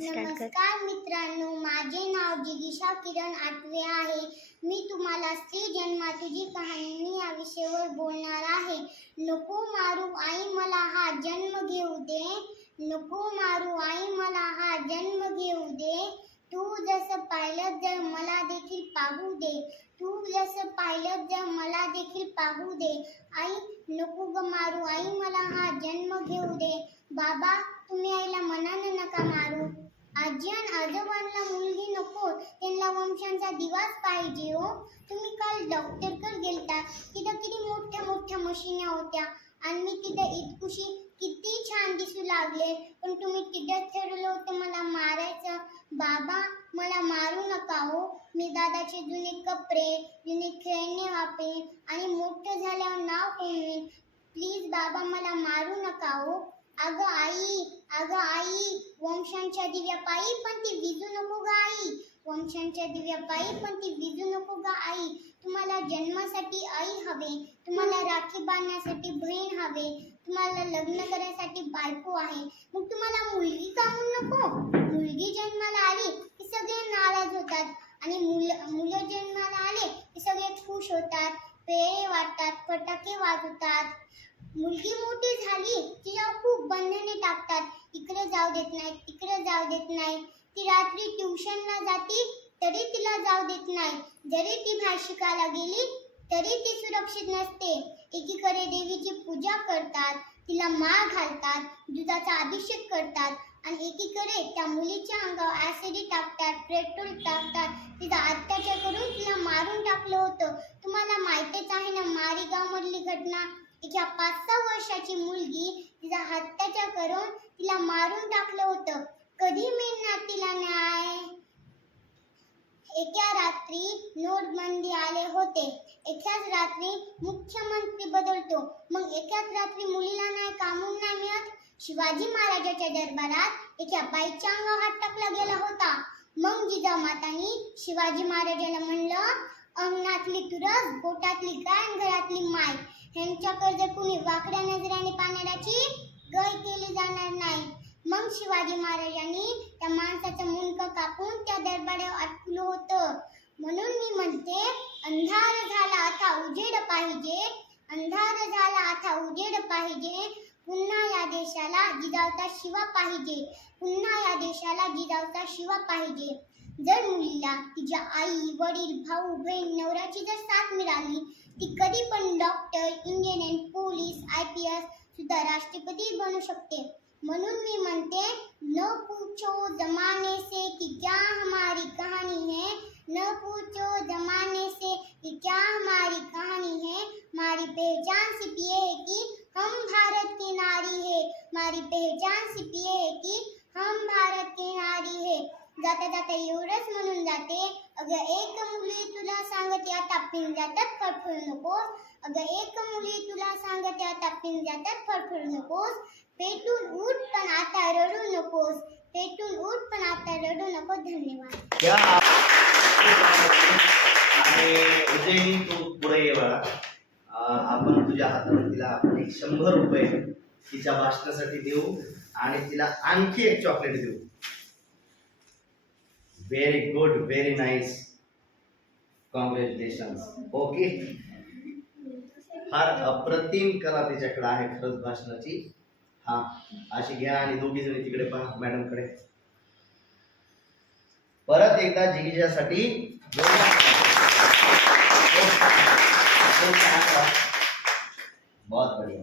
नमस्कार मित्रांनो, माझे नाव जिगीषा किरण आठवे आहे. मी तुम्हाला स्त्री जन्माची कहाणी या विषयावर बोलणार आहे. नको मारू आई मला हा जन्म घेऊ दे, नको मारू आई मला हा जन्म घेऊ दे. तू जसं पाहिलं जर मला देखील पाहू दे, तू जसं पाहिलं जर मला देखील पाहू दे. आई नको ग मारू आई मला हा जन्म घेऊ दे. बाबा तुम्ही आईला मनानं नका मारू. आजी आणि आजोबांना मुलगी नको, त्यांना वंशांचा दिवाच पाहिजे हो. तुम्ही काल डॉक्टरकडे गेलता, तिथं किती मोठ्या मोठ्या मशिन्या होत्या आणि मी तिथं इतकुशी किती छान दिसू लागले, पण तुम्ही तिथं ठरवलं होतं मला मारायचं. बाबा मला मारू नका हो. मी दादाचे जुने कपडे जुने खेळणे वापरेन आणि मोठं झाल्यावर नाव कमवेन. प्लीज बाबा मला मारू नका हो. अगं आई वंशांच्या दिव्यापायी पण ती विजू नको ग आई, वंशांच्या दिव्यापायी पण ती विजू नको ग आई. तुम्हाला जन्मासाठी आई हवे, तुम्हाला राखी बांधण्यासाठी बहीण हवे, तुम्हाला लग्न करण्यासाठी बायको आहे, मग तुम्हाला मुलगी का नको? मुलगी जन्माला आली की सगळे नाराज होतात आणि मुलं जन्माला आले की सगळे खुश होतात, पेळे वाटतात, फटाके वाजवतात. मुलगी मोठी झाली तिला खूप बंधने टाकतात, इकडे जाऊ देत नाही, तिकडे जाऊ देत नाही. ती रात्री ट्युशनला जाती तरी तिला जाऊ देत नाही. जरी ती भाषिकाला गेली तरी ती सुरक्षित नसते. एकीकडे देवीची पूजा करतात, तिला माळ घालतात, दुधाचा अभिषेक करतात आणि एकीकडे त्या मुलीच्या अंगावर ऍसिड टाकतात, पेट्रोल टाकतात. तिचा अत्याचार करून तिला मारून टाकलं होतं. तुम्हाला माहितीच आहे ना मारेगाव मधली घटना. एका 5-6 वर्षाची मुलगी तिचा अत्याचार करून तिला मारून टाकलं होतं. कधी मिळणार तिला न्याय? एका रात्री नोटबंदी आले होते, एकाच रात्री मुख्यमंत्री बदलतो, मग एकाच रात्री मुलीला न्याय कामून नाही मिळत? शिवाजी महाराजांच्या दरबारात एका बाईच्या अंगावर हात टाकला गेला होता. मग जिजामातांनी शिवाजी महाराजांना म्हणलं, अंगणातली तुरस, बोटातली गाय, घरातली माय, ह्यांच्याकडे जर कुणी वाकड्या नजरेने पाहणाऱ्याची गय केली जाणार नाही. मग शिवाजी महाराजांनी त्या माणसाचं मुंडकं कापून त्या दरबारावर अटकलं होतं. म्हणून मी म्हणते, अंधार झाला आता उजेड पाहिजे, अंधार झाला आता उजेड पाहिजे. पुन्हा या देशाला जिजाऊचा शिवा पाहिजे, पुन्हा या देशाला जिजाऊचा शिवा पाहिजे. जर मुलीला तिच्या आई वडील भाऊ बहीण नवऱ्याची जर साथ मिळाली, ती कधी पण डॉक्टर, इंजिनियर, पोलीस, IPS सुद्धा राष्ट्रपती बनू शकते. म्हणून मी म्हणते, न पूछो जमाने से कि क्या हमारी कहानी है, न पूछो जमाने से कि क्या हमारी कहानी है. हमारी पहचान सिर्फ ये है कि हम भारत की नारी है, हमारी पहचान सिर्फ ये है कि हम भारत की नारी है. जाता जाता एवढंच म्हणून जाते, अगं एक मुली तुला सांगते आता पिंजऱ्यात फडफडू नकोस, अगं एक मुली तुला सांगते आता पिंजऱ्यात फडफडू नकोस. पेटून उठ पण आता रडू नकोस, पेटून उठ पण आता रडू नको. धन्यवाद. उज्जैनी तू पुढे ये बाळा. आपण तुझ्या हातात तिला आपण 100 रुपये तिच्या भाषणासाठी देऊ आणि तिला आणखी एक चॉकलेट देऊ. Very good, very nice, congratulations. Okay, फार अप्रतिम कला तिच्याकडे आहे खरंच भाषणाची. हा अशी घ्या आणि दोघी जणी तिकडे पहा मॅडमकडे. परत एकदा जिगीजासाठी बहुत बढ़िया.